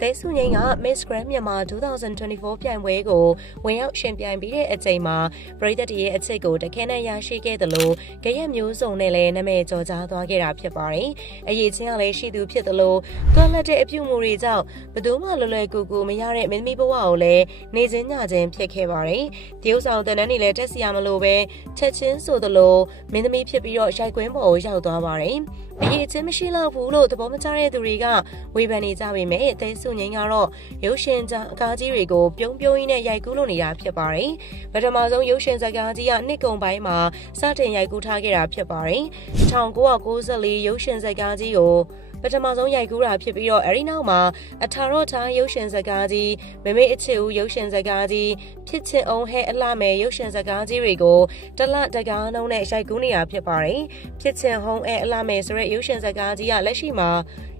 သဲစုငိမ့်က Miss Grand Myanmar 2024ပြိုင်ပွဲကိုဝင်ရောက်ရှင်ပြိုင်ပြီးတဲ့အချိန်မှာပရိသတ်တွေရဲ့အချစ်ကိုတခဲနဲ့ရရှိခဲ့တယ်လို့ကြရက်မျိုးစုံနဲ့လည်းနာမည်ကျော်ကြားသွားခဲ့တာဖြစ်ပါတယ်။အရေးချင်းကလည်းရှိသူဖြစ်တယ်လို့တွန်းလက်တဲ့အပြုအမူတွေကြောင့်ဘယ်သူမှလွယ်လွယ်ကူကူမရတဲ့မင်းသမီးဘဝကိုလည်းနေချင်းညချင်းဖြစ်ခဲ့ပါတယ်။တရုတ်ဆောင်တန်တန်းတွေလည်းတက်စီရမလို့ပဲချက်ချင်းဆိုသလိုမင်းသမီးဖြစ်ပြီးတော့ရိုက်ကွင်းပေါ်ကိုရောက်သွားပါတယ်။အရေးချင်းမရှိတော့ဘူးလို့သဘောမကျတဲ့သူတွေကဝေဖန်နေကြပေမဲ့သဲစုငိမ့်ကတော့ရုပ်ရှင်ကြအကားကြီးတွေကိုပြုံးပြုံးရင်းနဲ့ရိုက်ကူးလို့နေတာဖြစ်ပါတယ်။ပထမဆုံးရုပ်ရှင်ဇာတ်ကားကြီးကနှစ်ကုံပိုင်းမှာစတင်ရိုက်ကူးထားခဲ့တာဖြစ်ပါတယ်။1994ရုပ်ရှင်ဇာတ်ကားကြီးကိုပထမဆုံးရိုက်ကူးတာဖြစ်ပြီးတော့အဲဒီနောက်မှာအထာရော့ထားရုပ်ရှင်ဇာတ်ကားကြီးမမေအချစ်ဦးရုပ်ရှင်ဇာတ်ကားကြီးဖြစ်ချင်အောင်ဟဲအလှမယ်ရုပ်ရှင်ဇာတ်ကားကြီးတွေကိုတလတကားနှုံးနဲ့ရိုက်ကူးနေတာဖြစ်ပါတယ်ဖြစ်ချင်ဟုတ်အဲအလှမယ်ဆိုတဲ့ရုပ်ရှင်ဇာတ်ကားကြီးကလက်ရှိမှာ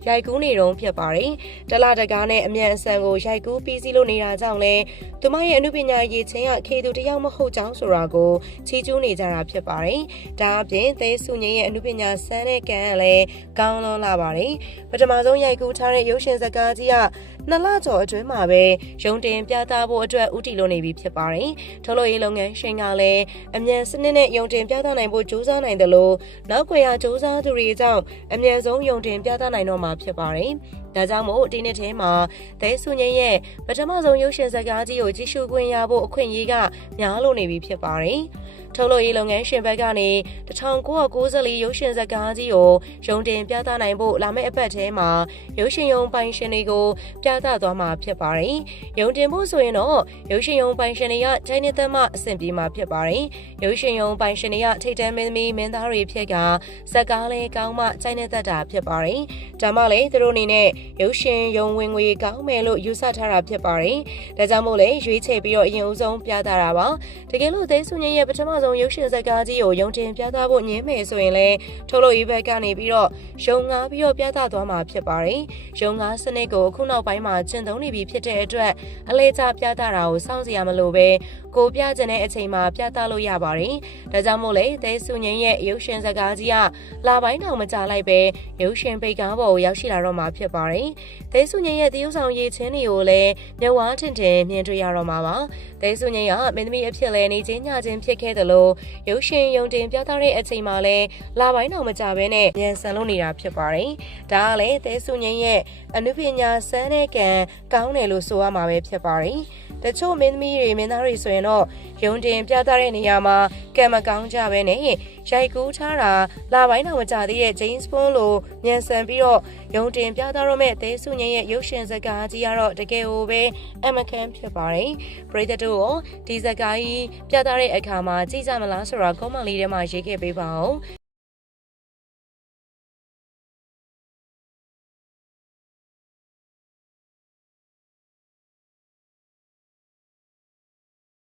ရိုက်ကူးနေတော့ဖြစ်ပါတယ်။တလတကားနဲ့အမြန်အဆန်ကိုရိုက်ကူးပြီးစီးလို့နေတာကြောင့်လဲသူမရဲ့အမှုပညာရည်ချင်းကခေသူတယောက်မဟုတ်ကြောင်းဆိုတာကိုချီးကျူးနေကြတာဖြစ်ပါတယ်။ဒါအပြင်သဲစုငင်းရဲ့အမှုပညာစမ်းတဲ့ကံကလည်းကောင်းလွန်လာပါတယ်။ပထမဆုံးရိုက်ကူးထားတဲ့ရုပ်ရှင်ဇာတ်ကားကြီးကနှစ်လကျော်အတွင်းမှာပဲရုံတင်ပြသဖို့အတွက်ဥတီလို့နေပြီဖြစ်ပါတယ်။ထုတ်လို့ရေးလုပ်ငန်းရှင်ကလည်းအမြန်စနစ်နဲ့ရုံတင်ပြသနိုင်ဖို့ကြိုးစားနိုင်တယ်လို့နောက်ွယ်ရကြိုးစားသူတွေကြောင့်အမြန်ဆုံးရုံတင်ပြသနိုင်တော့မှာဖြစ်ပါတယ်။ဒါကြောင့်မို့ဒီနေ့ထဲမှာဒဲဆုငင်းရဲ့ပထမဆုံးရုပ်ရှင်ဇာတ်ကားကြီးကိုကြည့်ရှုခွင့်ရဖို့အခွင့်အရေးကများလို့နေပြီဖြစ်ပါတယ်။ထုတ်လို့ရေးလုပ်ငန်းရှင်ဘက်ကနေ1994ရုပ်ရှင်ဇာတ်ကားကြီးကိုရုံတင်ပြသနိုင်ဖို့လာမယ့်အပတ်ထဲမှာရုပ်ရှင်ရုံပိုင်ရှင်တွေကိုပြသသွားမှာဖြစ်ပါတယ်။ရုံတင်ဖို့ဆိုရင်တော့ရုပ်ရှင်ရုံပိုင်ရှင်တွေကတိုင်းနေသက်မှအဆင်ပြေမှာဖြစ်ပါတယ်။ရုပ်ရှင်ရုံပိုင်ရှင်တွေကထိတ်တန်းမင်းသမီးမင်းသားတွေဖြစ်ကဇက်ကားလေးကောင်းမှတိုင်းနေသက်တာဖြစ်ပါတယ်။ဒါမှလည်းသူတို့အနေနဲ့ရုပ်ရှင်ရုံဝင်ငွေကောင်းမယ်လို့ယူဆထားတာဖြစ်ပါတယ်။ဒါကြောင့်မို့လဲရွေးချယ်ပြီးတော့အရင်ဦးဆုံးပြသတာပါ။ တကယ်လို့သေးဆုညရဲ့ပထမဆုံးရုပ်ရှင်ဇာတ်ကားကြီးကိုရုံတင်ပြသဖို့ညင်းမယ်ဆိုရင်လည်းထုတ်လို့ရေးဘက်ကနေပြီးတော့ရုံငါပြီးတော့ပြသသွားမှာဖြစ်ပါတယ်။ရုံငါစနစ်ကိုအခုနောက်ပိုင်းမှာကျင့်သုံးနေပြီဖြစ်တဲ့အတွက်အလေးချပြသတာကိုစောင့်စရာမလိုပဲကိုပြကျင်တဲ့အချိန်မှာပြသလို့ရပါတယ်။ဒါကြောင့်မို့လေသဲဆုငင်းရဲ့ရုပ်ရှင်ဇာတ်ကားကြီးကလာပိုင်းတောင်မကြလိုက်ပဲရုပ်ရှင်ပိတ်ကားပေါ်ကိုရောက်ရှိလာတော့မှာဖြစ်ပါတယ်။သဲဆုငင်းရဲ့တရုပ်ဆောင်ရည်ချင်းတွေကိုလည်းမြဝါထင်ထင်မြင်တွေ့ရတော့မှာပါ။သဲဆုငင်းကမင်းသမီးအဖြစ်လဲနေချင်းညချင်းဖြစ်ခဲ့တယ်လို့ရုပ်ရှင်ယုံတင်ပြသတဲ့အချိန်မှာလဲလာပိုင်းတောင်မကြဘဲနဲ့မြန်ဆန်လို့နေတာဖြစ်ပါတယ်။ဒါကလည်းသဲဆုငင်းရဲ့အနုပညာစမ်းတဲ့ကံကောင်းတယ်လို့ဆိုရမှာပဲဖြစ်ပါတယ်။တချို့မင်းသမီးတွေမင်းသားတွေဆိုရင်တော့ ရုံတင်ပြသတဲ့နေရာမှာကံမကောင်းကြပဲနဲ့ရိုက်ကူးထားတာလာပိုင်းတော့မကြသေးတဲ့ James Bond လိုမြန်ဆန်ပြီးတော့ရုံတင်ပြသတော့မဲ့သဲဆုငင်းရဲ့ရုပ်ရှင်ဇာတ်ကားကြီးကတော့တကယ်ကိုပဲအမကန်ဖြစ်ပါတယ်ပရိသတ်တို့ရောဒီဇာတ်ကားကြီးပြသတဲ့အခါမှာကြည့်ကြမလားဆိုတာ comment လေးထဲမှာရေးခဲ့ပေးပါဦး